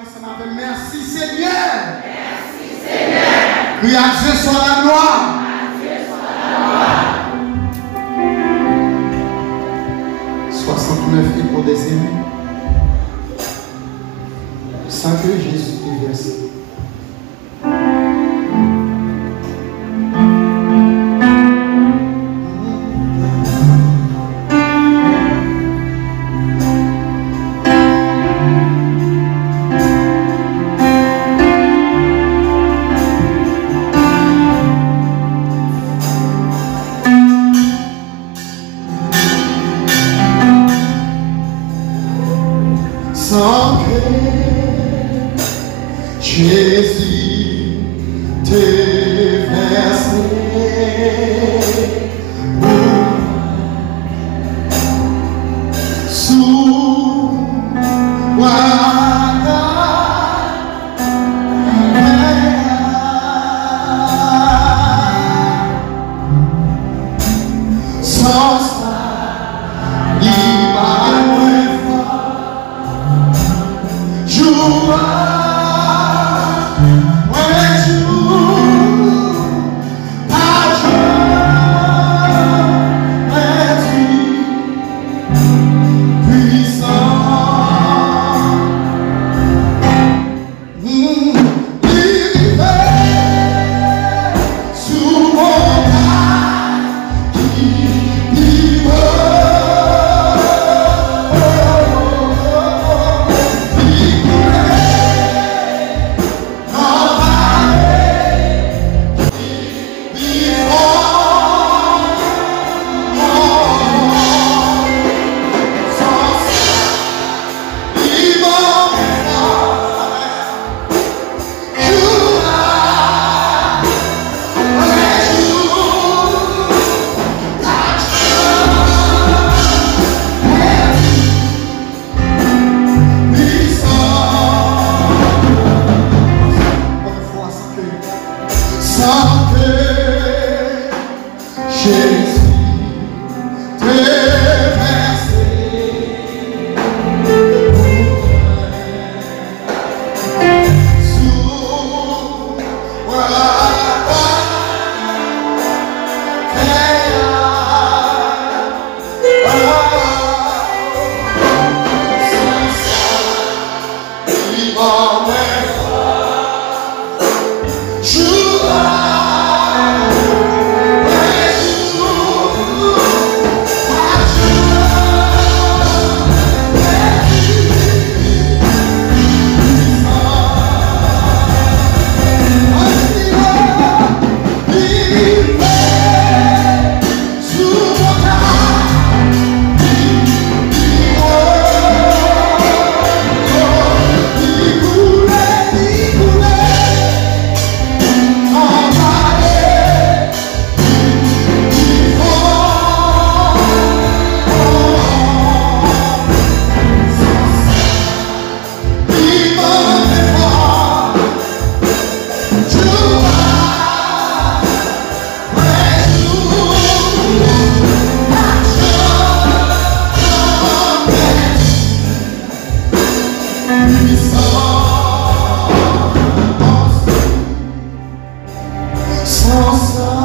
ensemble avec merci Seigneur. Merci Seigneur. Crie à Dieu soit la gloire. À Dieu soit la gloire. 69 échos des aimés. Sans que Jésus ait versé. Sans que Jésus t'ait versé sous sans ça,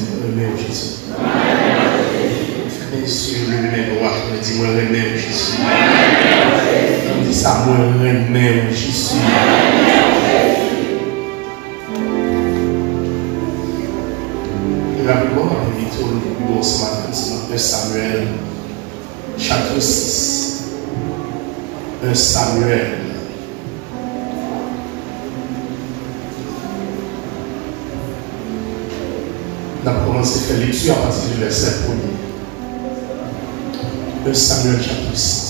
dit, moi, remets Jésus. Fermez sur le main droit, on dit, moi, remets Jésus. On dit ça, moi, remets Jésus. Et rapidement, on va vite au ce matin, c'est 1 Samuel, chapitre 6. 1 Samuel. On a commencé à faire lecture à partir du verset 1er. 1 Samuel chapitre 6.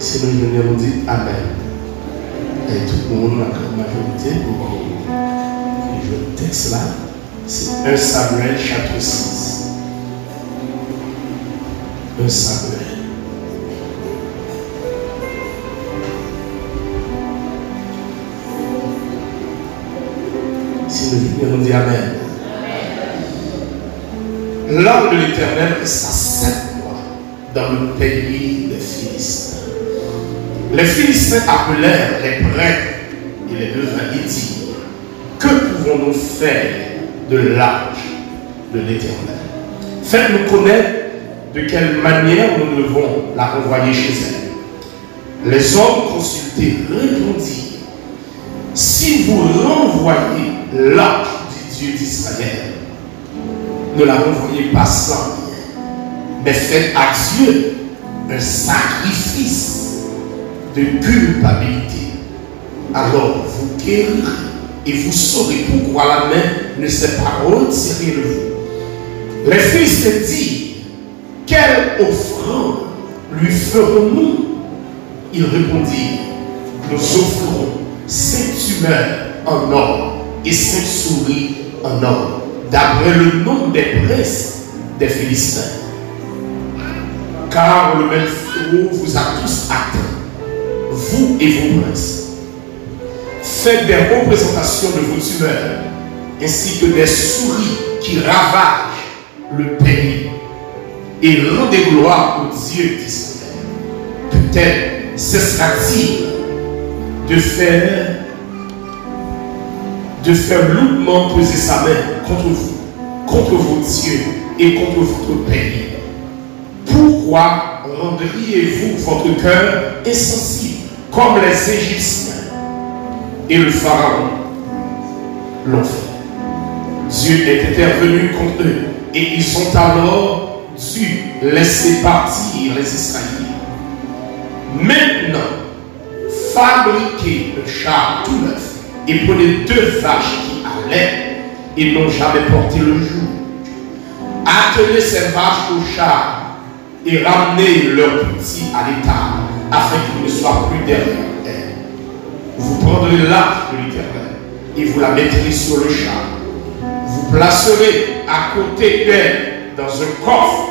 Si nous venons dire Amen. Et tout le monde, la majorité, pour le texte là, c'est 1 Samuel chapitre 6. 1 Samuel. Si nous venons dire Amen. L'ange de l'Éternel resta 7 mois dans le pays des Philistins. Les Philistins appelèrent les prêtres et les devins et dirent: que pouvons-nous faire de l'arche de l'Éternel? Faites-nous connaître de quelle manière nous devons la renvoyer chez elle. Les hommes consultés répondirent: si vous renvoyez l'arche du Dieu d'Israël, ne la renvoyez pas sans rien, mais faites à Dieu un sacrifice de culpabilité. Alors vous guérirez et vous saurez pourquoi la main ne s'est pas retirée de vous. Les Philistins dirent: quelle offrande lui ferons-nous? Ils répondirent: nous offrons 5 tumeurs en or et 5 souris en or, d'après le nombre des princes des Philistins. Car le même fléau vous a tous atteints, vous et vos princes. Faites des représentations de vos tumeurs, ainsi que des souris qui ravagent le pays, et rendez gloire au Dieu d'Israël. Peut-être cessera-t-il de faire lourdement poser sa main contre vous, contre vos dieux et contre votre pays. Pourquoi rendriez-vous votre cœur insensible comme les Égyptiens et le Pharaon l'ont fait? Dieu est intervenu contre eux et ils ont alors dû laisser partir les Israéliens. Maintenant, fabriquez un char tout neuf et prenez 2 vaches qui allaient et n'ont jamais porté le jour. Attelez ces vaches au char et ramenez leurs petits à l'étable, afin qu'ils ne soient plus derrière elles. Vous prendrez l'arche de l'Éternel et vous la mettrez sur le char. Vous placerez à côté d'elle dans un coffre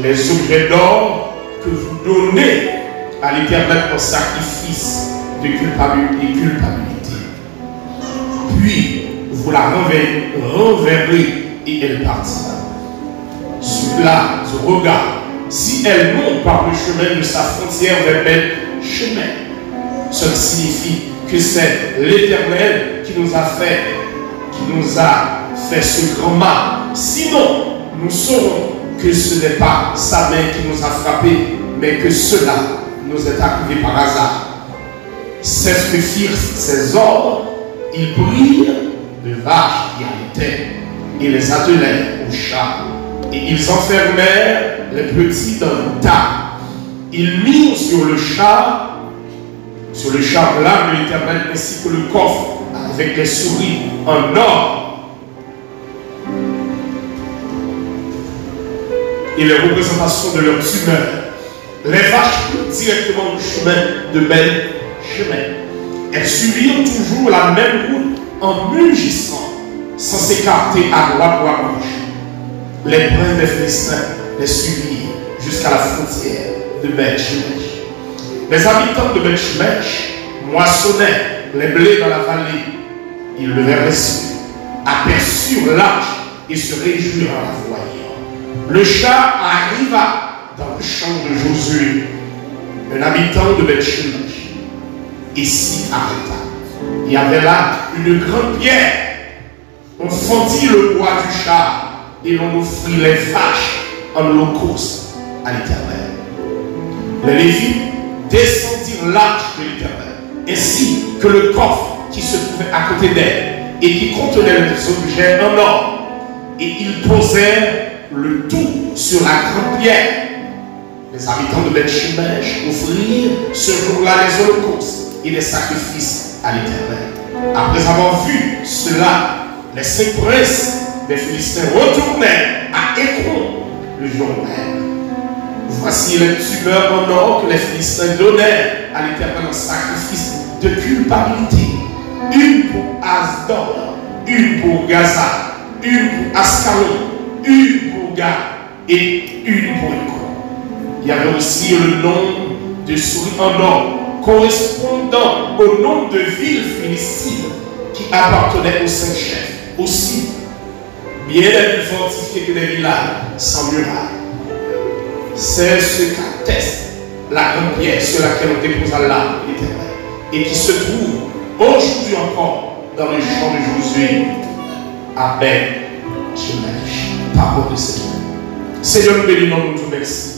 les objets d'or que vous donnez à l'Éternel en sacrifice de culpabilité. Puis vous la renverrez et elle partira. Celui-là se regarde si elle monte par le chemin de sa frontière vers bel chemin. Cela signifie que c'est l'Éternel qui nous a fait ce grand mal. Sinon, nous saurons que ce n'est pas sa main qui nous a frappés, mais que cela nous est arrivé par hasard. C'est ce que firent ces hommes. Ils prirent de vaches qui allaitaient et les attelèrent au char. Et ils enfermèrent les petits dans le tas. Ils mirent sur le char l'arche de l'Éternel ainsi que le coffre avec les souris en or et les représentations de leurs tumeurs. Les vaches prirent directement le chemin de bel chemin. Elles suivirent toujours la même route en mugissant, sans s'écarter à droite ou à gauche. Les princes des Philistins les suivirent jusqu'à la frontière de Beth-Shemesh. Les habitants de Beth-Shemesh moissonnaient les blés dans la vallée. Ils levèrent les yeux, aperçurent l'arche et se réjouirent en la voyant. Le char arriva dans le champ de Josué un habitant de Beth-Shemesh, et s'y arrêta. Il y avait là une grande pierre. On fendit le bois du char et l'on offrit les vaches en holocauste à l'Éternel. Les Lévites descendirent l'arche de l'Éternel, ainsi que le coffre qui se trouvait à côté d'elle et qui contenait les objets en or. Et ils posèrent le tout sur la grande pierre. Les habitants de Beth-Shemesh offrirent ce jour-là les holocaustes et les sacrifices à l'Éternel. Après avoir vu cela, les 5 princes des Philistins retournèrent à Écron le jour même. Voici les tumeurs en or que les Philistins donnèrent à l'Éternel en sacrifice de culpabilité. Une pour Asdod, une pour Gaza, une pour Ascalon, une pour Gath et une pour Écron. Il y avait aussi le nom de souris en or correspondant au nom de villes philistines qui appartenaient aux 5 chefs. Aussi, bien plus fortifiés que les villages sans murailles. C'est ce qu'atteste la grande pierre sur laquelle on déposa l'arme de l'Éternel et qui se trouve aujourd'hui encore dans le champ de Josué à Beth-Shemesh. Parole de Seigneur. Seigneur, nous bénissons, nous te merci.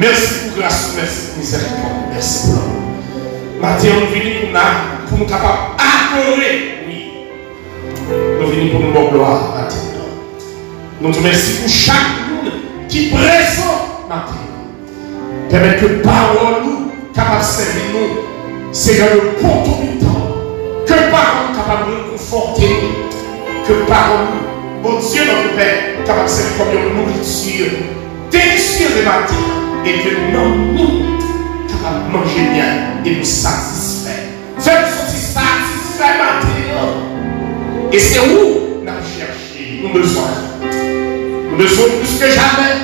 Merci pour grâce, merci pour miséricorde, merci pour l'amour. Maintenant, nous venons pour nous capables d'adorer, oui. Nous venons pour nous donner gloire maintenant. Nous te remercions pour chaque monde qui présente maintenant. Permettre que parole nous capable de servir nous, Seigneur, le porte du temps. Que parole capable de nous conforter. Que parole nous, mon Dieu, notre Père, capable de servir comme une nourriture délicieuse et matin. Et que nous capables de manger bien et nous satisfaire. Faites-nous sentir satisfaits maintenant. Et c'est où nous cherchons, nous besoin. Nous besoin plus que jamais.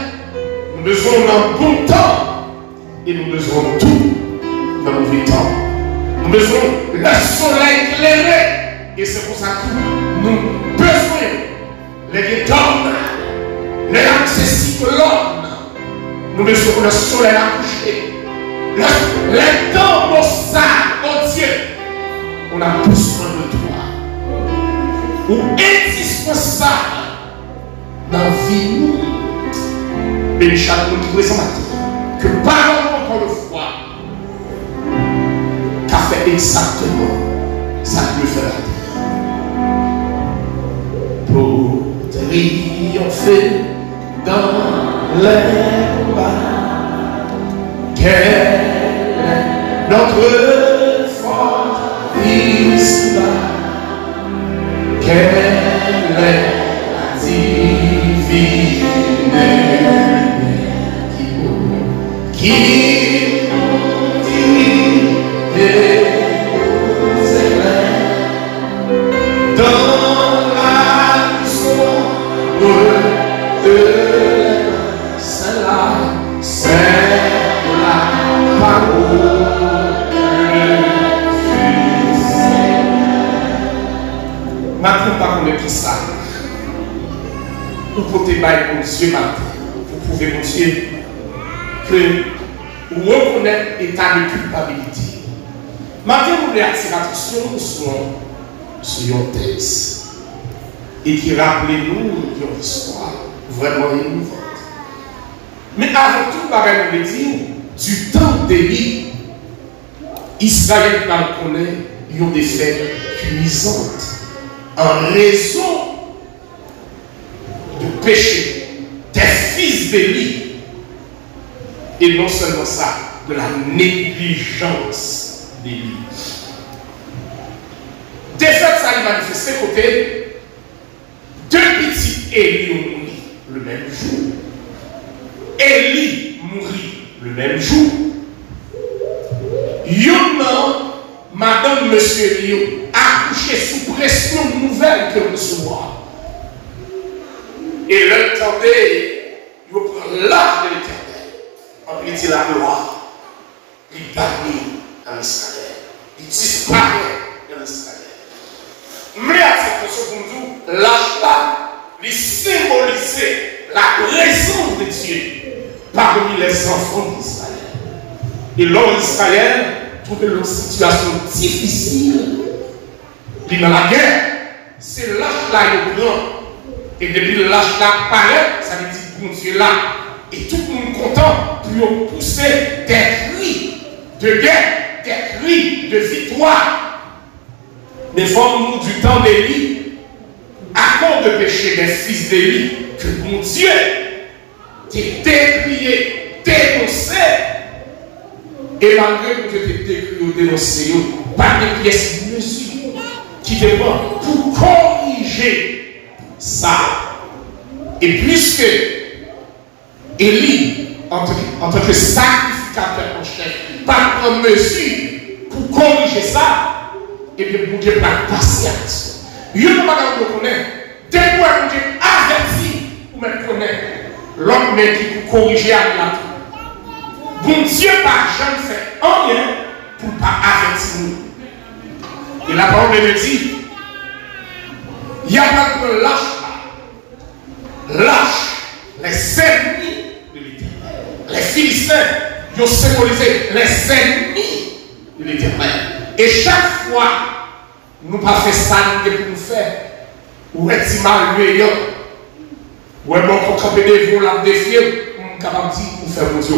Nous besoin d'un bon temps. Et nous besoin tout dans nos vies temps. Nous besoin le soleil éclairé. Et c'est pour ça que nous besoin les tornades, les accessibles l'homme. Nous besoin le soleil à coucher. Les temps maussades, oh Dieu, on a besoin de toi. Ou indispensable dans la vie nous. Mais chaque monde qui présente que parole encore une fois, qu'a fait exactement ça que fait la terre. Pour triompher dans les combats, quelle est notre force ici-bas? Quelle est la divine qui nous dirige et nous élève dans la mission de celle-là, c'est la parole du Seigneur. Maintenant, par contre, qui ça? Vous pouvez bailler mon Dieu matin. Vous pouvez, mon Dieu, que vous reconnaissez l'état de culpabilité. Maintenant, vous voulez attirer l'attention sur un texte et qui rappelle nous une histoire vraiment émouvante. Mais avant tout, je vais dire, du temps d'Élie, Israël connaît une défaite cuisante en raison du péché des fils d'Élie. Et non seulement ça, de la négligence d'Élie. Défaite, ça a manifesté côté deux petits Élie ont mouru le même jour. Élie mourit le même jour. Yonan, madame, monsieur Élie, a accouché sous pression nouvelle que recevoir. Et le tendait, il prend l'arche de l'Éternel. Il dit la gloire, il bannit en Israël, il disparaît en Israël. Mais à cette seconde, l'arche là, il symbolisait la présence de Dieu parmi les enfants d'Israël. Et l'homme d'Israël trouve une situation difficile. Il est dans la guerre. C'est lâche là, il est grand. Et depuis le lâche là paraît, ça veut dire bon Dieu là. Et tout le monde content pour pousser des cris de guerre, des cris de victoire. Mais forme-nous du temps d'Élie, à cause de péché des fils d'Élie, que mon Dieu t'est décrié, dénoncé. Et malgré que tu t'es décrié ou dénoncé, par des pièces de mesure qui te prend pour corriger ça. Et puisque Élie, en tant que sacrificateur en chef, pas en mesure pour corriger ça, et bien, vous Dieu prend patience. Vous ne pouvez pas connaître. Dès que vous Dieu averti, vous me connaissez. L'homme qui pour corriger à la bon Dieu, par jamais fait rien pour ne pas avertir nous. Et la parole de Dieu dit, il y a pas de lâche. Lâche les ennemis de l'Éternel. Les Philistins, ils ont symbolisé les ennemis de l'Éternel. Et chaque fois, nous ne pas fait ça pour nous faire. Ou est-il mal meilleur? Ou est-ce qu'on peut devant la défier? On est capable de dire pour faire mon Dieu.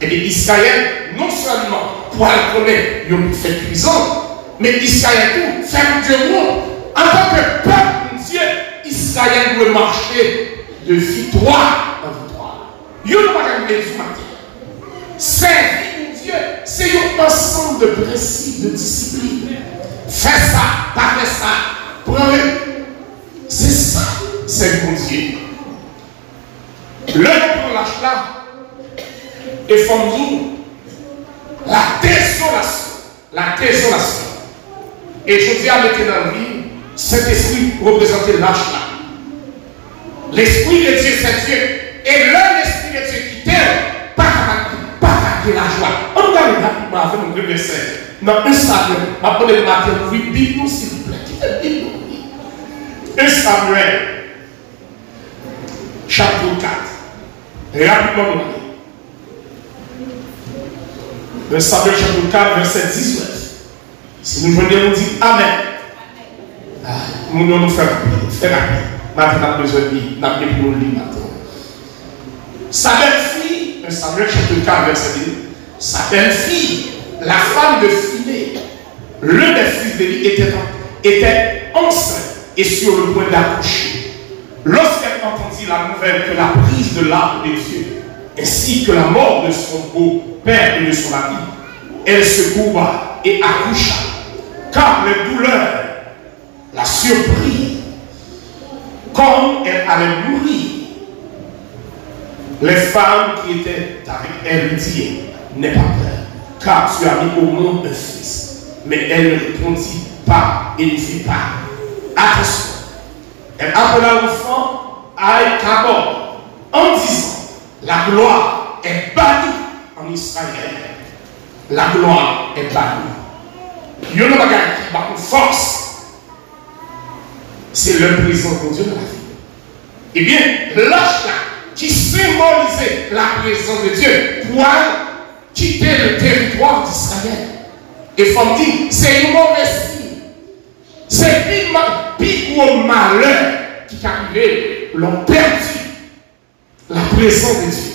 Et bien Israël, non seulement pour le connaître, il a fait prison, mais Israël tout, fait mon Dieu bon. En tant que peuple, mon Dieu, Israël doit marcher de victoire en victoire. Il n'y a pas de matin. Servir mon Dieu, c'est un ensemble de principes, de discipline. Fais ça, pas fais ça, prends-le. C'est ça, c'est mon Dieu. Le pour lâche là, et font-nous la désolation. La désolation. Et je dis à mettre dans la vie, cet esprit représente lâche là. L'esprit de Dieu, c'est Dieu. Et l'esprit de Dieu qui t'aime, pas la joie. On regarde rapidement avec mon deux versets. Dans un Samuel, ma bonne matin, oui, Bible, s'il vous plaît. Qui est Bible? Un Samuel, chapitre 4. Rapidement, un Samuel, chapitre 4, verset 19. Si nous venons nous dire Amen. Nous nous faire rapide. Maintenant, nous avons besoin de lire. Nous avons besoin de lire maintenant. Sa belle-fille, un Samuel, chapitre 4, verset 19. Sa belle-fille, la femme de Phiné, l'un des fils d'Élie, était enceinte et sur le point d'accoucher. Lorsqu'elle entendit la nouvelle que la prise de l'arbre de Dieu, ainsi que la mort de son beau-père et de son mari, elle se courba et accoucha, car les douleurs la surprirent. Comme elle allait mourir, les femmes qui étaient avec elle lui dirent, n'aie pas peur, car tu as mis au monde un fils. Mais elle ne répondit pas et ne fit pas. Attention, elle appela l'enfant Aïkabod en disant, la gloire est bannie en Israël. La gloire est bannie. Il y a un bagage qui va pour force. C'est le présent de Dieu dans la vie. Eh bien, l'âge là, qui symbolisait la présence de Dieu, pour quitter le territoire d'Israël. Et il faut me dire, c'est une mauvaise signe. C'est pire gros malheur qui est arrivé, l'ont perdu la présence de Dieu.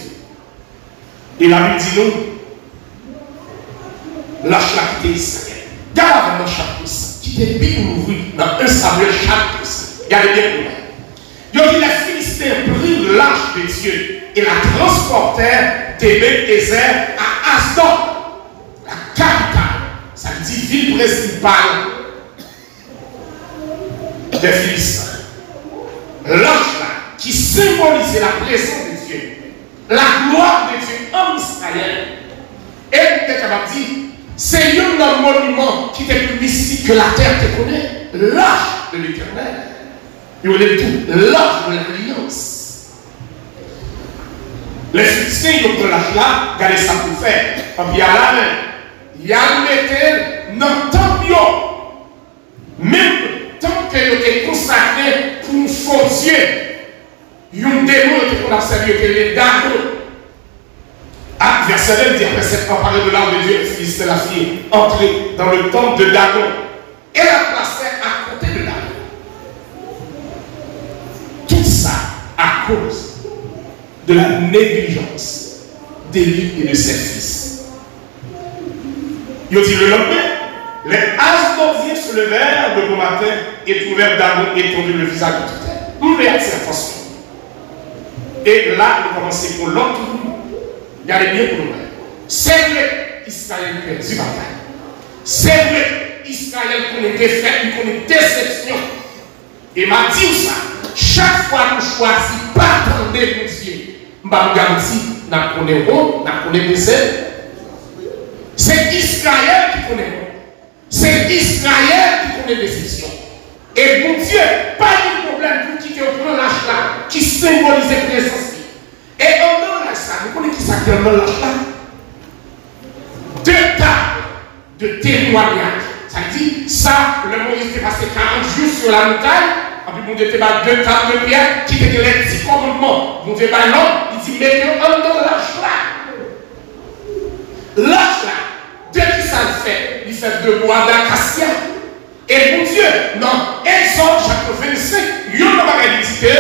Et la Bible dit non, l'âge là quitté Israël. Garde dans chapitre 5, qui était bien ouvert dans 1 Samuel chapitre 5. Regardez bien pour moi. Il dit les Philistins prirent l'arche de Dieu et la transportèrent d'Ébénézer à Asdod, la capitale, ça veut dire ville principale des Philistins. L'arche là, qui symbolisait la présence de Dieu, la gloire de Dieu en Israël, et il était capable de dire, c'est un monument qui était plus mystique que la terre te connaît, l'arche de l'Éternel. Il voulait tout, l'arche de l'alliance. Les Philistins, ils ont pris l'arche là, regardez ça pour faire. Puis il y a la main, il y a le métal dans le temple, même tant que vous êtes consacré pour un faux Dieu, il y a un démon qu'on a servi, qui est les Dagon. Verset 9 dit après s'être emparé de l'arme de Dieu, les Philistins la firent entrer dans le temple de Dagon et la placèrent à côté de Dagon. Tout ça à cause de la négligence d'Élie et de ses fils. Il dit le lendemain, les Asdodiens se levèrent de bon matin et trouvèrent Dagon étendu le visage de toute terre. Nous voulons attirer attention. Et là, nous commençons pour l'autre. Regardez bien pour nous. C'est vrai qu'Israël perdu bataille. C'est vrai qu'Israël connaît défaite, qu'on est déception. Et m'a dit ça. Chaque fois que nous choisissons pas attendre mon Dieu, je garantis, nous connaissons, nous connaissons. C'est Israël qui connaît. C'est Israël qui connaît déception. Et mon Dieu, pas de problème pour quitter au plan lâche là, qui symbolise la présence. Et en dans lâche là, nous connaissons qui ça qui est en dans lâche là. Deux tables de témoignage. Ça dit, ça, le Moïse est passé 40 jours sur la montagne. Et puis, mon Dieu, il y a deux tables de pierre qui étaient les 10 commandements. Mon Dieu, non, il dit, mettez en dans lâche là. Lâche là. Dès que ça le fait, il fait de bois d'acacia. Et mon Dieu, dans Exode chapitre 25, il y a une dit que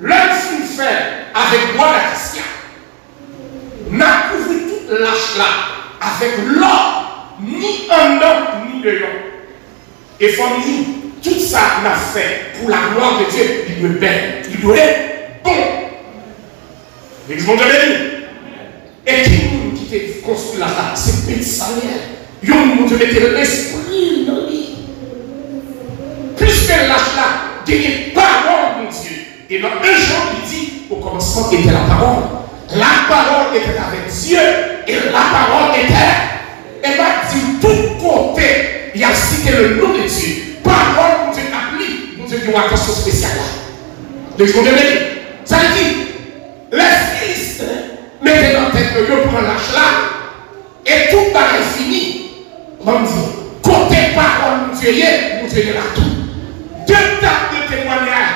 l'homme s'il fait avec bois d'acacia, n'a couvert toute lâche là avec l'or, ni en dedans, ni dehors. Et famille, tout ça n'a fait pour la gloire de Dieu, il doit être il doit être bon. L'exemple de l'ennemi. Et qui te construit là, c'est petit salaire. Il y a un Dieu mettait l'esprit dans lui. Puisque lâche là, il y a une parole, mon Dieu. Et dans un jour, il dit, au commencement était la parole. La parole était avec Dieu. Et la parole était. Et va dire, tout côté, il a cité le nom de Dieu. Parole, mon Dieu, applique. Mon Dieu, il y a une attention spéciale là. Donc, je vais dire, ça veut dire, les Philistins mettaient dans la tête que Dieu prend lâche là. Et tout est fini. On dit, côté parole, mon Dieu, est là tout. Deux tables de témoignage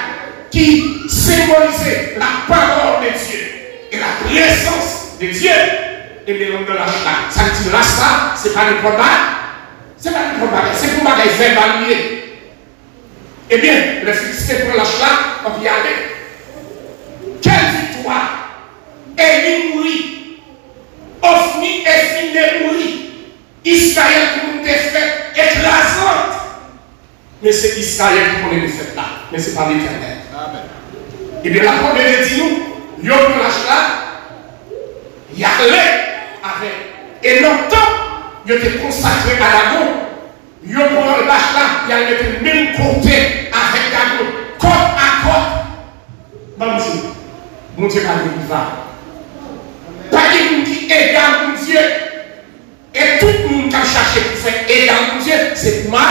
qui symbolisaient la parole de Dieu et la présence de Dieu. Et bien, on de lâche là. Ça veut dire là, ça, c'est pas le problème. C'est pas le problème. C'est pour que les verbaliser. Eh bien, le Philistin pour lâche là, on vient avec. Quelle victoire! Élie mourit. Ophni et Phiné mourit. Israël pour une défaite écrasante. Mais c'est Israël qui connaît les défaite là. Mais ce n'est pas l'Éternel. Et bien la première dit nous, il y a un lâche là, il y a avec. Et longtemps, il était consacré à Dagon. Il y a un lâche là, il a été même côté avec Dagon. Côte à côte. Mon Dieu va délivrer. Pas de monde qui égale mon Dieu. Et tout le monde qui a cherché pour faire égal mon Dieu, c'est pour moi.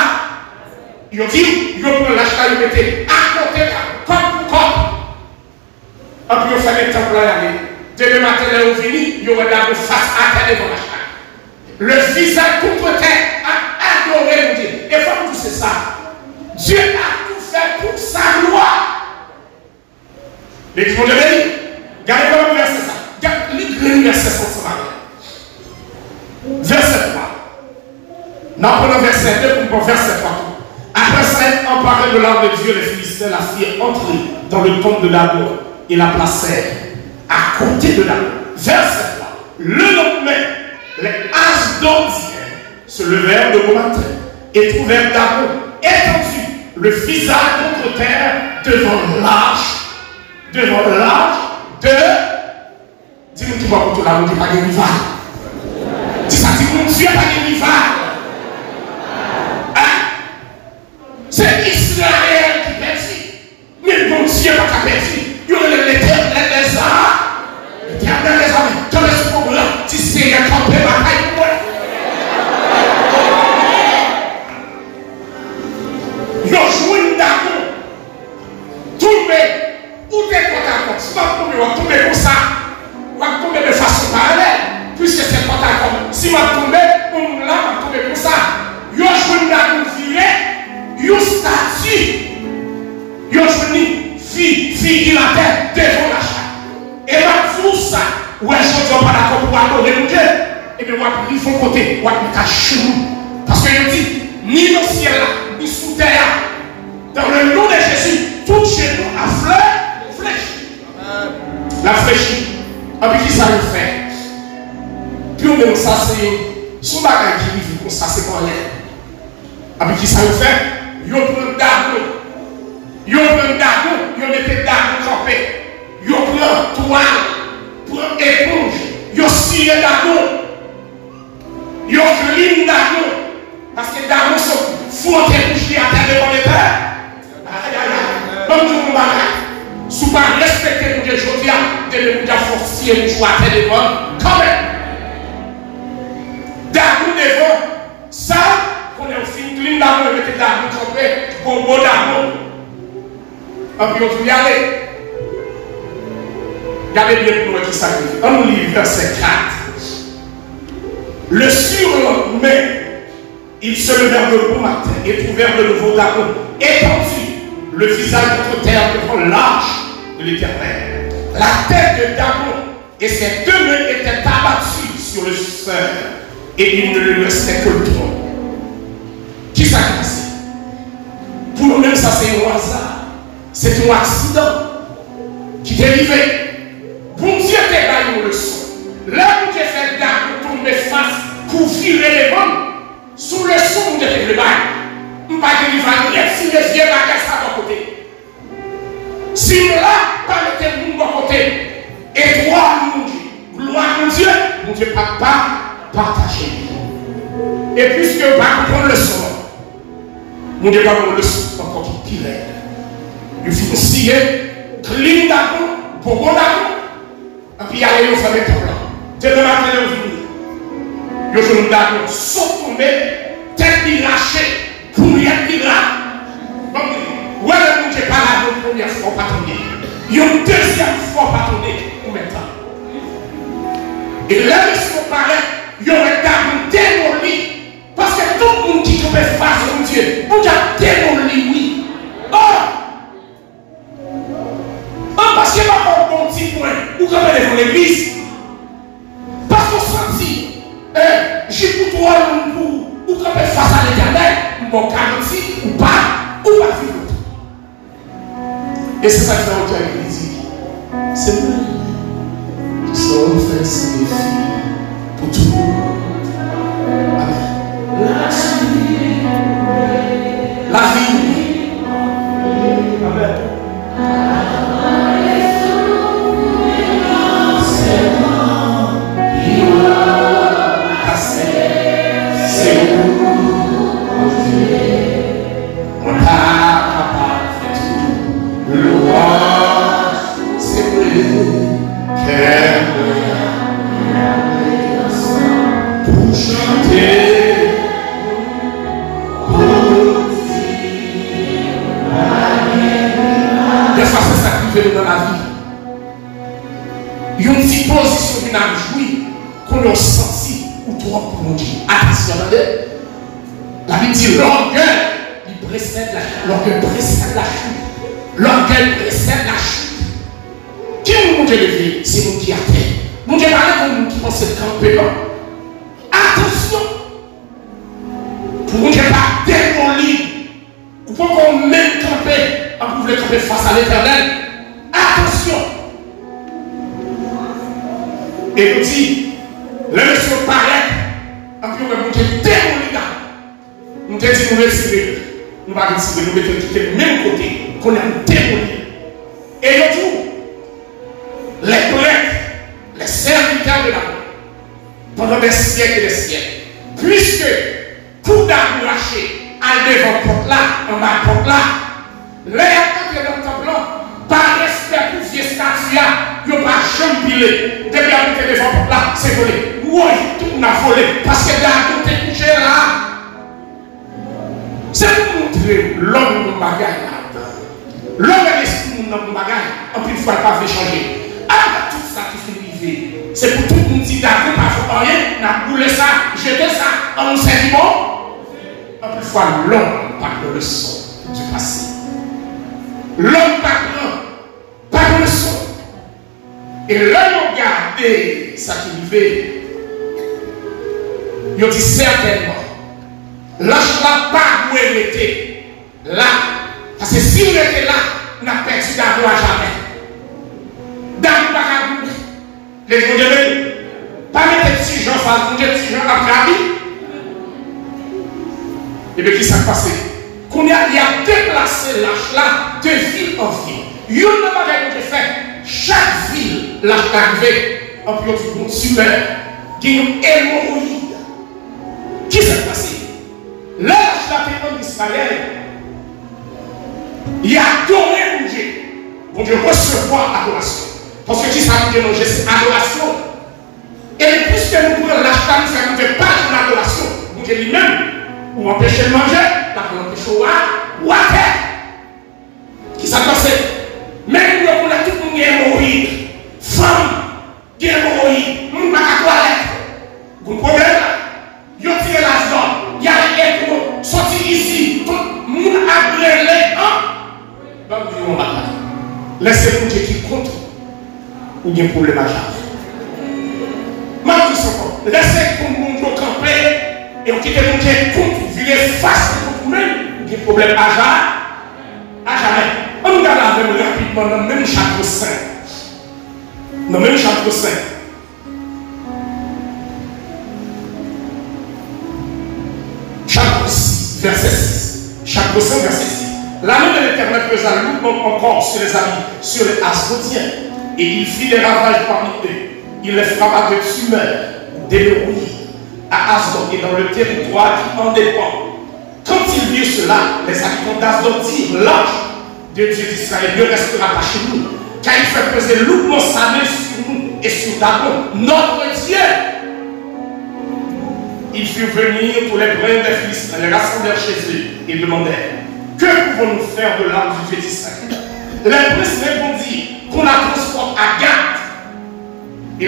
Ils ont dit, ils ont pris l'achat, ils mettaient à côté, comme pour comme. Et puis ils ont fait les temples à l'année. Demain matin, là où venu, ils ont regardé face à terre devant l'achat. Le visage contre terre a adoré mon Dieu. Et il faut que c'est ça. Dieu a tout fait pour sa gloire. L'exemple de Béni, regardez comment le verset ça. Regardez le verset ça. Verset 3. Nous prenons verset 2 pour verset 3. Après s'être emparé de l'arme de Dieu, les Philistins la firent entrer dans le temple de Dagon et la placèrent à côté de Dagon. Verset 3. Le lendemain, les Asdodiens se levèrent de bon matin et trouvèrent Dagon étendu, le visage contre terre, devant l'arche de. Dis-moi qui va pour tout là, on dit pas de rival. Dis ça, dis mon Dieu, pas de rival. C'est Israël qui perdit. Mais mon Dieu n'a pas perdu. Il y a l'éternel des armes. L'éternel des armes. Dans les problèmes, tu sais, il y a campé bataille pour moi. Il y a joué une Dagon. Tombé. Où t'es contre accord? Si tu vas tomber comme ça, tu vas tomber de façon parallèle. Puisque c'est contre accord. Si tu vas tomber, on va tomber comme ça. Il y a joué une Dagon virée. Yon statue, yon fille qui la terre devant l'achat. Et ma tout ça, ouais, je ne suis pas d'accord. pour adorer mon Dieu, et bien, ils font côté, ils mettent à genoux. Parce qu'il dit, ni dans le ciel, ni sous terre, dans le nom de Jésus, tout genou à flèche. La flèche. Et puis, qui ça le fait? Puis, on met ça, c'est son bagage qui vit comme ça, c'est pas rien. Et puis, qui ça le fait? Ils prennent d'argent. Ils prennent d'argent, ils mettent d'argent campé. Ils prennent toile, prennent éponge, ils cirent d'argent. Ils glissent d'argent. Parce que d'argent sont frottés bouchés à terre devant les pères. Aïe, aïe, aïe. Comme tout le monde bagage. Si vous ne respectez pas Dieu, je vous dis, vous devez forcer une joie à terre devant. Quand même. D'argent devant. Ça, on est aussi une ligne d'argent, on met d'argent campé, bon d'argent. Et puis on peut y aller. Regardez bien pour nous qui sacrifie. On nous lit verset 4. Le surlendemain, ils se levèrent de bon matin et trouvèrent de nouveau Dagon étendu, le visage contre terre devant l'arche de l'Éternel. La tête de Dagon et ses deux mains étaient abattues sur le sol et il ne lui restait que le tronc. Qui s'est passé? Pour nous-mêmes, ça c'est un hasard. C'est un accident qui est arrivé. Bon Dieu t'a donné une leçon. Là où tu fait Dagon tomber face pour virer les bombes, sous le son où tu fais le bail, on va dire qu'il va dire si les yeux bagages à ton côté. Si là, pas le tel monde de côté, et toi, mon Dieu, gloire mon Dieu ne va pas partager. Et puisque on va comprendre le son, mon Dieu va comprendre le son encore qui pire. Il faut scier, clean Dagon, pour bon Dagon, et puis il y a les femmes et tout là. Demain matin, ils vont Dagon, saut tombé, tête lâchée, pour rien qui là. Ouais, le Dieu pas là la première fois, pas tombé. Il y a une deuxième fois, pas tombé, pour maintenant. Et là, ils sont pareils, il y aurait Dagon démoli, parce que tout le monde qui peut faire face à Dieu, on a démoli, oui. Oh! Parce qu'il n'y a pas un bon petit point où quand même devant l'église. Parce qu'on sentit, j'ai pour toi ou quand même face à l'Éternel, mon garantie ou pas vivre. Et c'est ça que nous avons dit. C'est nous qui sommes faits ces défis pour tout le monde. Amen. La vie. Amen. Dans la vie, il y a une petite position qui n'a joui, qu'on a senti ou trop pour nous dire. Attention, attendez. La Bible dit l'orgueil, il précède la chute. L'orgueil précède la chute. L'orgueil précède la chute. Qui est mon Dieu levé? C'est nous qui a fait. Mon Dieu parlait pour nous qui pensons camper là. Attention. Pour nous qui n'est pas démoli. Ou pour qu'on même camper, on pouvait camper face à l'Éternel. Attention! Et nous dit, la mission paraît, et puis on va nous démolir là. Nous te dit, nous retirer. Nous allons retirer, nous mettons quitter le même côté, qu'on a démoli. Et le tout, les prêtres, les serviteurs de la mort, pendant des siècles et des siècles, puisque coup d'arbre lâché, à devant porte là, en bas porte là, les attentes de notre temple, par respect pour ces statues, ils n'ont pas jamais pilé. Depuis à côté devant porte là, c'est volé. Oui, tout le monde a volé, parce que Dagon t'es couché là. C'est pour montrer l'homme de bagaille là-dedans. L'homme est l'esprit de mon bagaille, en plus, il ne faut pas faire changer. Après tout ça qui fait vivre, c'est pour tout le monde dit Dagon, pas faire rien, on a boulé ça, jeté ça, on s'est dit bon. En plus, l'homme pas de leçon du passé. L'homme pas de leçon. Et là, ils ont gardé ça qui vivait. Ils ont dit certainement, l'âge là, pas où elle était. Là. Parce que si on était là, on a perdu d'amour à jamais. D'amour à jamais. Les gens de pas mettre petits gens, des petits gens après la vie. Et bien, qui s'est passé? Qu'on a déplacé l'âge là de ville en ville. Il y a un bagage qui fait. Chaque ville, l'âge arrivé, en plus du bon super, qui a une hémorroïde. Qui s'est passé? L'âge là, en Israël, il a adoré mon Dieu. Mon Dieu recevoir l'adoration. Parce que qui ça veut dire manger, c'est adoration. Et puisque nous pouvons l'acheter, ça ne fait pas de l'adoration. Mon Dieu lui-même, ou empêcher de manger, pour empêcher de boire, qui s'est passé? Même nous, on a tout le monde qui est hémorroïde. Femme, qui est hémorroïde, nous ne pouvons pas toilette. Vous comprenez? Ils ont tiré l'argent, il y a les échos, sorti ici, tout le monde a brûlé. Laissez mon Dieu qui compte ou bien problème à jamais. Laissez mon Dieu camper et on quitte mon Dieu compte, virer face à vous-même, il y a problème à jamais. On regarde avec rapidement dans le même chapitre 5. Dans le même chapitre 5. Chapitre 6, verset 6. Chapitre 5, verset 6. La main de l'Éternel pesa lourdement encore sur les amis, sur les Asdodiens, et il fit des ravages parmi eux. Il les frappa de tumeurs, d'hémorroïdes, à Asdod et dans le territoire qui en dépend. Quand ils virent cela, les habitants d'Asdod dirent, l'ange de Dieu d'Israël ne restera pas chez nous, car il fait peser lourdement sa main sur nous et sur Dagon, notre Dieu. Ils firent venir tous les brins des Philistins, les rassemblèrent chez eux et demandèrent, que pouvons-nous faire de l'arme du Dieu d'Israël? Les princes répondirent qu'on la transporte à Gath et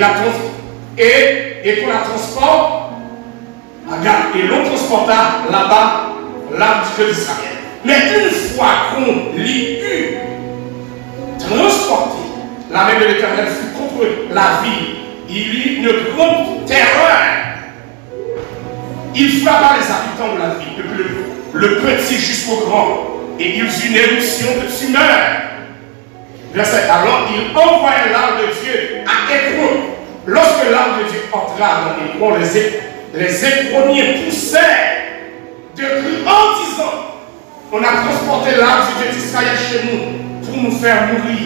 qu'on la transporte à Gath. Et l'on transporta là-bas l'arme du Dieu d'Israël. Mais une fois qu'on l'y eut transporté, la main de l'Éternel fut contre la ville. Il y eut une grande terreur. Il frappa les habitants de la ville, depuis le petit jusqu'au grand, et ils eurent une éruption de tumeur. Verset, alors il envoya l'arme de Dieu à Écron. Lorsque l'arme de Dieu entra dans Écron, les Écroniens poussèrent de cris en disant, on a transporté l'arme du Dieu d'Israël chez nous pour nous faire mourir,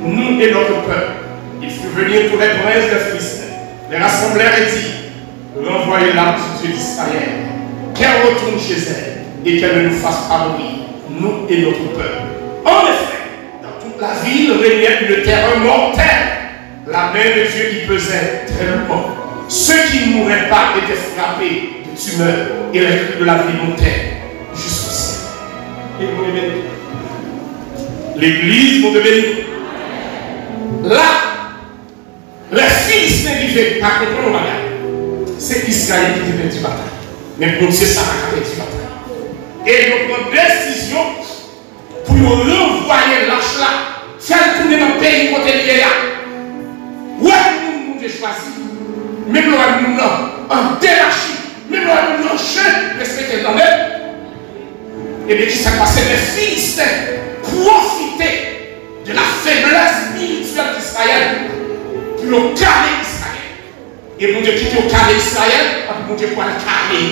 nous et notre peuple. Il fit venir tous les princes des Philistins, les rassemblèrent et dit, renvoyez l'arme du Dieu d'Israël, qu'elle retourne chez elle et qu'elle ne nous fasse pas mourir, nous et notre peuple. En effet, dans toute la ville régnait une terreur mortelle. La main de Dieu y pesait très lourd. Ceux qui ne mouraient pas étaient frappés de tumeurs et les cris de la ville montaient jusqu'au ciel. Et vous me bénissez. L'église vous me bénit. Là, les Philistins vivaient à comprendre le bagage. C'est Israël qui devait du bataille. Mais pour Dieu, ça va du bataille. Et ils ont pris décision pour renvoyer l'arche là, faire tourner dans le pays côté de là. Ouais, nous avons choisi. Même nous avons en démarche, même nous avons en chien, respecté dans même. Et bien, qui s'est passé? Les Philistins profitaient de la faiblesse spirituelle d'Israël pour carrer Israël. Et mon Dieu qui était au carré Israël, mon Dieu pour le carré.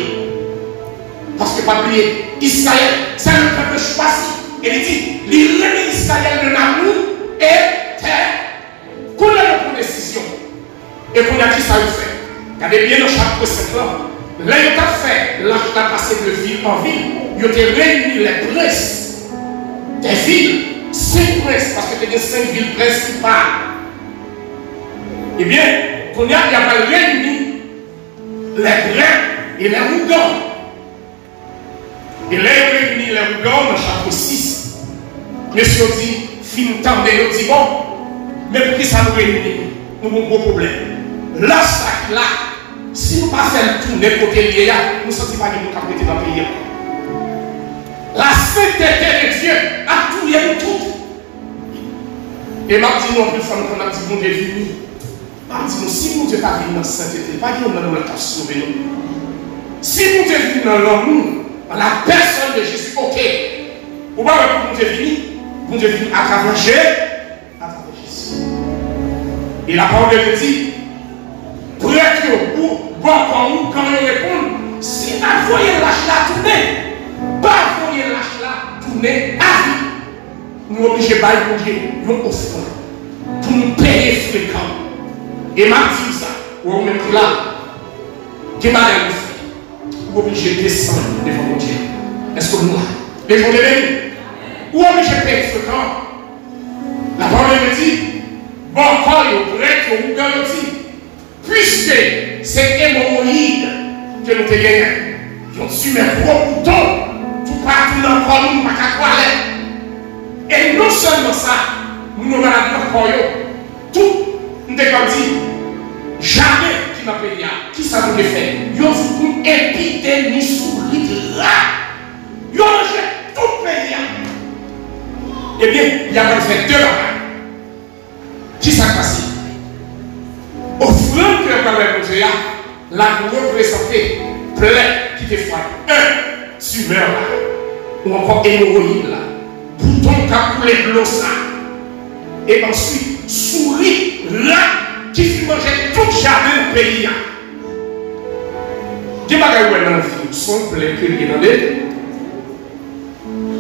Parce que pas oublier, Israël, c'est le peuple choisi. Et il dit, il remet Israël de l'amour et terre. Qu'on a une décision. Et qu'on a dit ça, il fait. Regardez bien le chapitre 5 là. Là, il a fait, là, il a passé de ville en ville. Il a réuni les princes des villes. 5 princes, parce que il y a 5 villes principales. Eh bien, qu'on a réuni les brins et les rougans. Et là, il a réuni les rougans dans le chapitre 6. Monsieur dit, fin temps de nous dit, bon, mais pour qui ça nous réunit? Nous avons un gros problème. Là, ça, là, si nous passons le tour de côté de là, nous ne sentons pas que nous sommes dans le pays. La sainteté de Dieu a tout lié tout. Et m'a dit non, plus femme qu'on a dit, bon Dieu, venu. M'a dit non, si mon Dieu pas venu dans la sainteté, pas qu'il y a dans le cas sauvé nous. Si mon Dieu venu dans l'amour, dans la personne de Jésus, ok. Ou pas que mon Dieu venu à travers Jésus. Et la parole de Dieu dit, prêtre ou bon quand on répond, si la voyez lâche la tourner, pas voyez lâche la tourner à vie. Nous obligés de bailler pour Dieu, nous offrons pour nous payer fréquent. Et m'a dit ça, ou même là, que madame nous fait, ou obligé de descendre devant mon Dieu. Est-ce que nous, les gens de l'ennemi, ou obligé de payer fréquent? La parole me dit, bon, quand vous prêtres, vous garantit, puisque c'est hémorroïde que nous te gagnons, qui ont su mes gros boutons, tout partout dans le corps, nous, pas qu'à toilette. Et non seulement ça, nous nous malades dans le corps, tout, nous avons dit, jamais qui n'a payé, qui ça nous fait? Nous avons une épidémie souris là. Nous avons tout payé. Eh bien, il y a fait deux bagages. Qui s'est passé? Offrande que nous avons posé là, la représenté plein qui te froide. Un, tumeur là, ou encore hémorroïde là, bouton qui a coulé de l'eau ça. Et ensuite, souris là, qui fait manger tout le jardin du pays. Des bagages où dans la vie sont pleins que les dans les.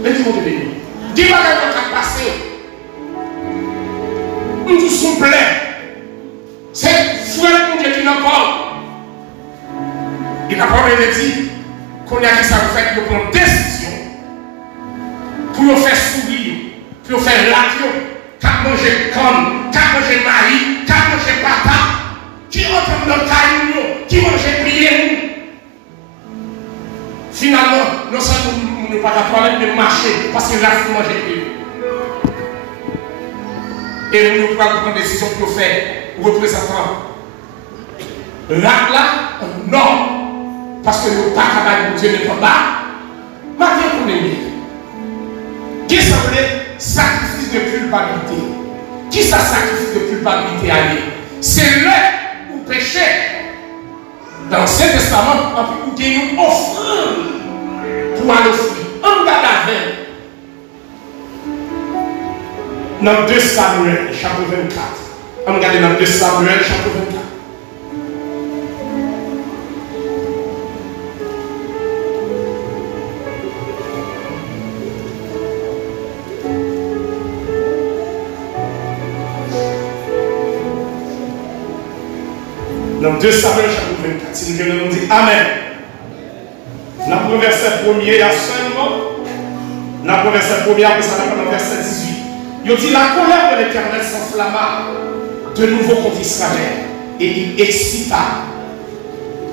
Mais qui vont te bénir? Des bagages qui ont passé. Nous tous sommes pleins. C'est frère mon Dieu qui n'a pas. Il n'a pas dit qu'on a dit ça vous fait pour prendre des décisions, pour nous faire sourire, pour nous faire radio, qu'à manger comme, qu'à manger mari, qu'à manger papa, qui entre dans le caillou, qui mange prier. Finalement, nous sommes pas capables de marcher parce que là, il faut manger prier. Et nous pouvons prendre des décisions pour faire représentant. Là, non. Parce que nous pas capables de Dieu n'est pas bas. Maintenant, pour les qui s'appelait sacrifice de culpabilité? Qui ça sacrifice de culpabilité à lui? C'est là où péché. Dans l'Ancien Testament, on peut gagner une offrande pour aller offrir. On regarde avec. Dans 2 Samuel, chapitre 24. On regarde dans 2 Samuel, chapitre 24. Dans 2 Samuel, chapitre 24. Si nous venons nous dire Amen. Dans le verset 1er, il y a seulement. Dans le verset 1er, après ça, dans le verset 18. Il dit la colère de l'Éternel s'enflamma de nouveau contre Israël et il excita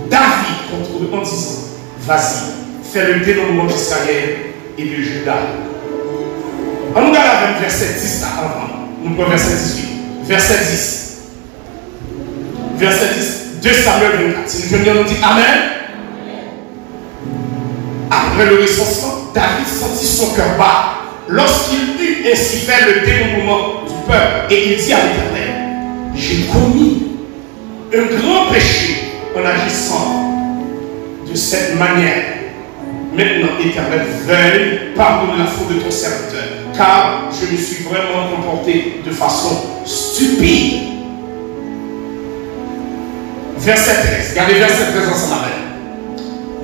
David contre eux en disant vas-y, fais le dénombrement d'Israël et de Juda. On nous regarde avec verset 10 là avant. Nous prenons verset 18. Verset 10. Verset 10. 2 Samuel 24. Si nous venons nous dire Amen. Après le recensement, David sentit son cœur bas lorsqu'il eut ainsi fait le dénombrement du peuple, et il dit à l'Éternel, j'ai commis un grand péché en agissant de cette manière. Maintenant, Éternel, veuille pardonner la faute de ton serviteur, car je me suis vraiment comporté de façon stupide. Verset 13, regardez verset 13 ensemble.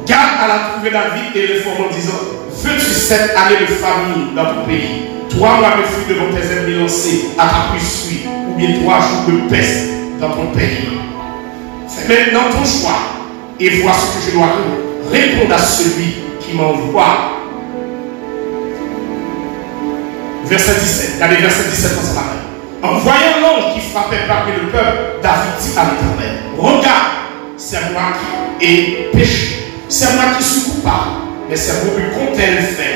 Garde à la trouver David et le forme en disant, veux-tu 7 années de famille dans ton pays, 3 mois de fruits devant tes ennemis lancés à ta poursuite, ou bien 3 jours de peste dans ton pays. Fais maintenant ton choix et vois ce que je dois répondre à celui qui m'envoie. Verset 17, regardez verset 17 ensemble. En voyant l'ange qui frappait parmi le peuple, David dit à l'Éternel, regarde, c'est moi qui ai péché. C'est moi qui suis coupable, mais c'est pour lui qu'on t'ait fait.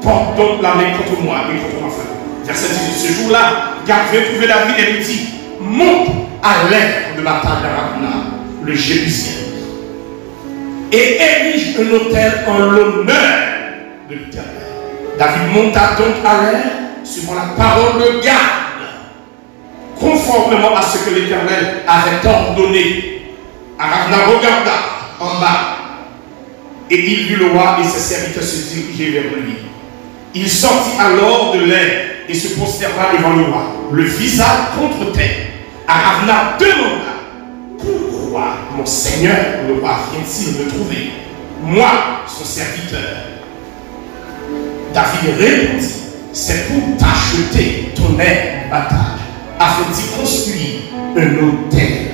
Porte donc la main contre moi et contre ma famille. Verset 18. Ce jour-là, Gad veut trouver David et lui dit, monte à l'air de la table d'Arabna, le Jébusien, et érige un autel en l'honneur de l'Éternel. David monta donc à l'air, suivant la parole de Gad. conformément à ce que l'Éternel avait ordonné. Aravna regarda en bas et il vit le roi et ses serviteurs se diriger vers lui. Il sortit alors de l'air et se prosterna devant le roi, le visage contre terre. Aravna demanda: pourquoi mon seigneur le roi vient-il me trouver, moi, son serviteur? David répondit: c'est pour t'acheter ton aide bataille, afin d'y construire un autel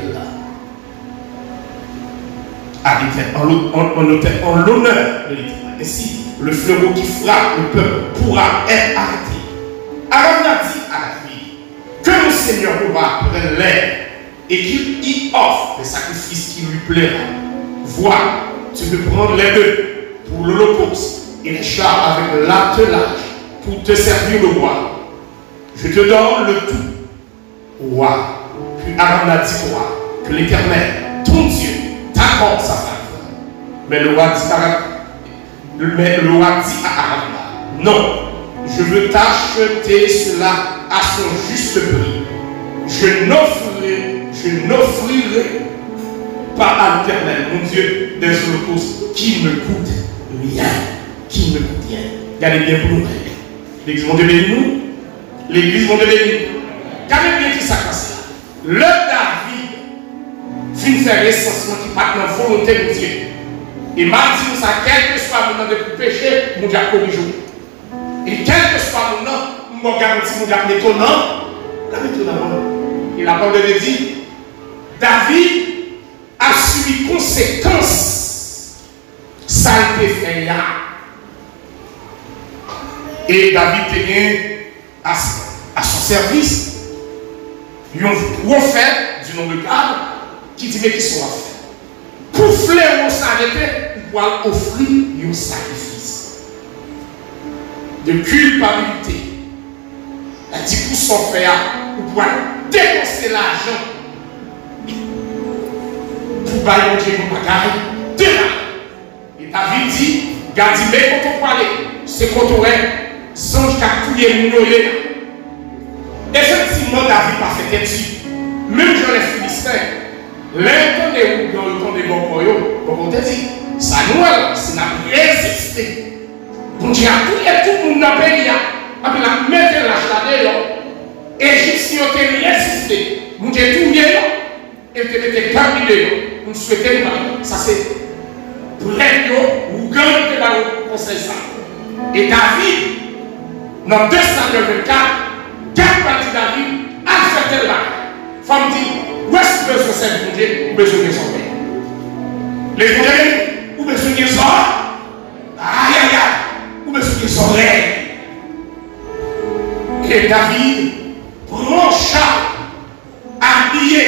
à l'Éternel, en l'honneur de l'Éternel. Ainsi, le fléau qui frappe le peuple pourra être arrêté. Aravna dit à David que le Seigneur le roi prenne l'air et qu'il y offre des sacrifices qui lui plaira. Vois, tu peux prendre les deux pour l'holocauste et les chars avec l'attelage pour te servir le roi. Je te donne le tout, roi. Puis Aravna dit au roi que l'Éternel, ton Dieu, t'accorde sa faveur. Mais le roi dit à Aravna: non, je veux t'acheter cela à son juste prix. Je n'offrirai pas à l'Éternel, mon Dieu, des holocaustes qui ne coûtent rien. Qui ne coûtent rien. Regardez bien pour nous. L'église monte béni nous. L'église monte béni nous. Regardez bien qui ça passe là. Le David finit faire recensement qui part dans la volonté de Dieu. Et m'a dit ça, quel que soit mon nom de péché, mon Dieu corrige. Et quel que soit mon nom, mon garantie, mon Dieu métonnant, la métonnant. Et la parole de Dieu dit: David a subi conséquence saleté fait là. Et David tenait à son service un prophète du nom de Gad qui dit: mais qui sont à faire? Pour fléau s'arrêter, pour offrir un sacrifice de culpabilité. Elle dit pour son frère, pour dépenser l'argent pour bailler mon Dieu mon bagaille de là. Et David dit: Gadi, mais quand on parle, c'est quand on est songe qu'à couiller mon noyer. Effectivement, David n'a pas fait étude. Même je les Philistins, l'intendez où dans le temps des bons royaumes, on te dit, ça nous, c'est n'a résisté. On dit à tout le monde dans le pays, après la mettre la chade, Égyptiens ont résisté. On dit tout bien, et te mettez terminé. On souhaitait, ça c'est bref, ou gagne le conseil ça. Et David, dans 2 Samuel 24, 4 parties David a fait tel bac. Femme dit: où est-ce que besoin de cette Dieu ou besoin de son père? Les gens ou besoin de son aïe aïe aïe, ou besoin de son rêve. Et David prend chat habillé,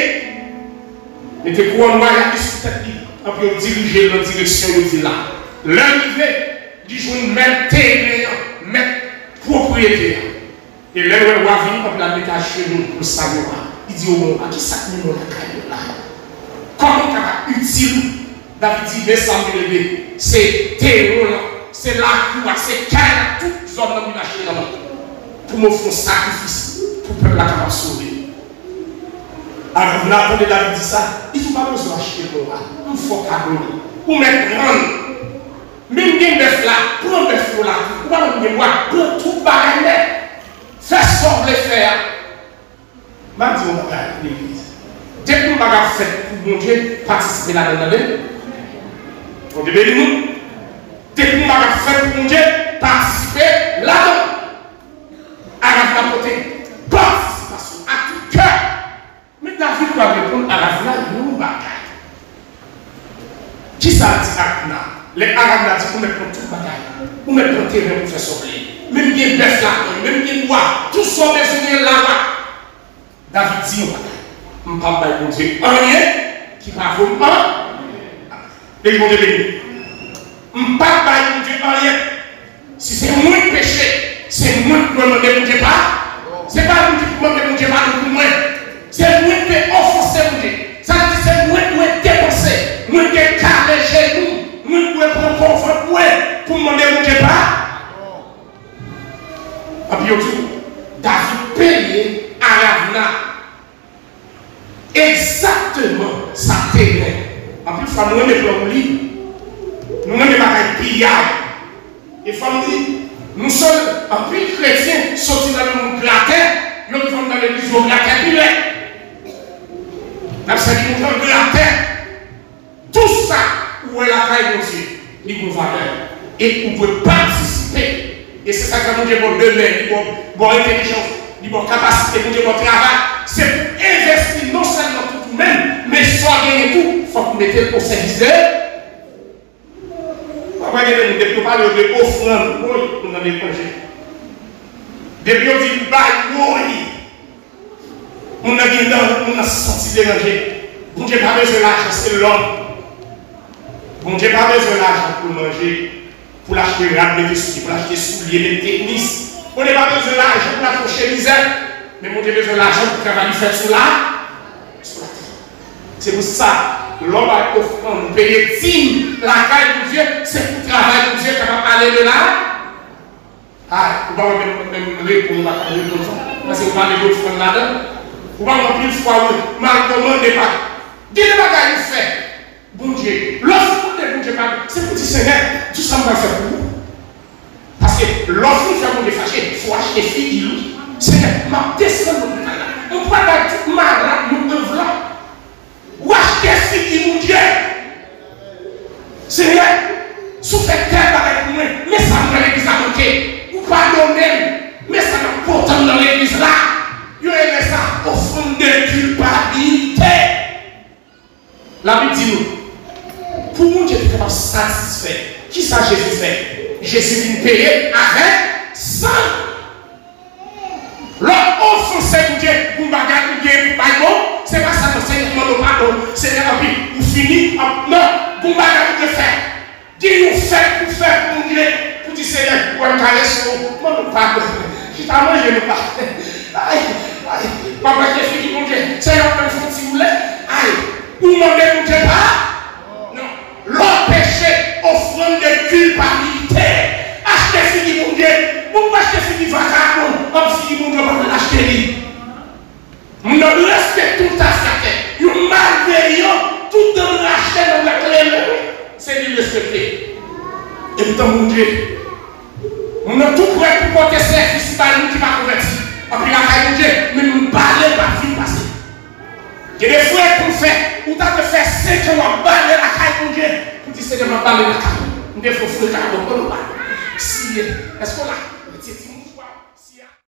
était couronne royale sur tête, puis on dirigeait dans la direction de là. L'arrivée, dit: je vais mettre ténèbres, mettre propriétaire. Et là, le roi vient comme la méta chez nous pour savoir. Il dit: oh, à qui ça nous a caillé là? Comment on utile? David dit: mais ça me lever. C'est terreau là, c'est la cour, c'est caille, toutes les hommes qui marchent là-bas. Pour me faire un sacrifice, pour le peuple capable de sauver. Alors, là, quand David dit ça, il ne faut pas besoin d'acheter le roi. Il faut cadeau. Pour mettre grande. Même bien bœuf là, prends bœuf là, pour pas me voir, pour tout bagaille. Fais sortir les faire. Je dis au bagage, l'église. Dès que nous avons fait pour mon Dieu, participer là-dedans. On dit: bénis-nous. Dès que nous avons fait pour mon Dieu, participer là-dedans. Arrête la côté. Participation à tout cœur. Mais David va répondre à la fin de nos bagages. Qui ça dit Arabna? Les Arabes disent: vous mettez tout bagaille. Vous mettez tout terrain pour faire sortir. Même bien bœuf là, même bien bois, tout ça besoin là-bas. David dit: je ne vais pas faire Dieu rien qui va vous faire. Et ils vont devenir. Je ne vais pas faire Dieu rien. Si c'est moi qui péché, c'est moi qui demander mon Dieu pas. Ce n'est pas moi qui demander mon Dieu pas pour moi. C'est moi qui vais offenser mon Dieu. Ça veut dire que c'est moi qui vais dépenser. Moi qui vais carrer chez nous. Moi qui vais prendre confort pour demander mon Dieu pas. Et puis, David payait Aravna fois, nous ne pouvons pas lire. Nous ne pouvons pas piller. Et famille, nous sommes en plus chrétiens, sortis dans le monde latin, nous sommes dans l'église au latin, puis nous sommes dans le latin. Tout ça, où est la caille de Dieu, il vous valeur. Et vous pouvez participer. Et c'est ça que nous avons demain, bon intelligence, bon capacité, bon travail. C'est investir non seulement pour vous-même, mais soyez tout, il faut que vous mettez au service de. Depuis qu'on parle de offrande, nous dans l'étranger. Depuis qu'on dit bail, on a senti déranger. Bon Dieu pas besoin de l'argent, c'est l'homme. Bon Dieu pas besoin de l'argent pour manger, pour l'acheter rap, pour l'acheter souliers, les techniques. On n'a pas besoin de l'argent pour la prochaine misère, mais mon Dieu a besoin de l'argent pour travailler faire sur la. C'est pour ça. L'homme a offert, payer dîme, la caille de Dieu, c'est pour travailler pour Dieu capable d'aller de là. Ah, vous ne pouvez même répondre à la réponse. Parce que vous parlez d'autres fois là-dedans. Vous ne pouvez pas plus fois, mal demandez pas. Dites le bagage vous fait. Bon Dieu, l'offre de bon Dieu, c'est pour dire Seigneur, tout ça va faire pour vous. Parce que l'offre nous fait pour les fâcher, il faut acheter fille de lui. Seigneur, ma descend dans le canal. On ne peut pas faire tout mal là, nous œuvres là. Ou acheter fille, mon Dieu. Seigneur, souffrez terre avec moi, mais ça dans l'église à manquer. Ou pardonnez, mais ça n'a pas autant dans l'église là. Vous aimez ça, offrande de culpabilité. La Bible dit nous, pour mon Dieu est capable de satisfaire. Qui ça Jésus fait? Jésus vient payer avec sang. L'homme offense mon Dieu pour bagarre ou bien pour bagarre. C'est pas ça, c'est un pardon. C'est un peu pour finir. Non, pour bagarre ou bien faire. Dis-nous faire pour faire pour Dieu. Pour dire Seigneur, pour un caresse, moi ne pardon. Je t'ai mangé le pas. Aïe, aïe. Papa qui est fini, mon Dieu. Seigneur, on peut faire si vous voulez. Aïe. Ou demander mon Dieu pas. Non. L'homme péché, offrande de culpabilité. Achetez fini, mon Dieu. Pourquoi acheter fini vagabond? Comme si mon Dieu va l'acheter. Nous respectons tout à fait. Nous malveillons tout dans l'acheter dans la clé. C'est lui respecter. Et pourtant, mon Dieu, nous sommes tout prêts pour porter service par nous qui va convertir. Après la caille de Dieu, mais nous ne parlons pas de vie passée. Il y a des frères qu'on fait, où tu as fait 5 ans à baler la caille de Dieu. Pour dire, Seigneur, on va baler la caille. Nous devons faire le caille de Dieu. Si, est-ce qu'on a?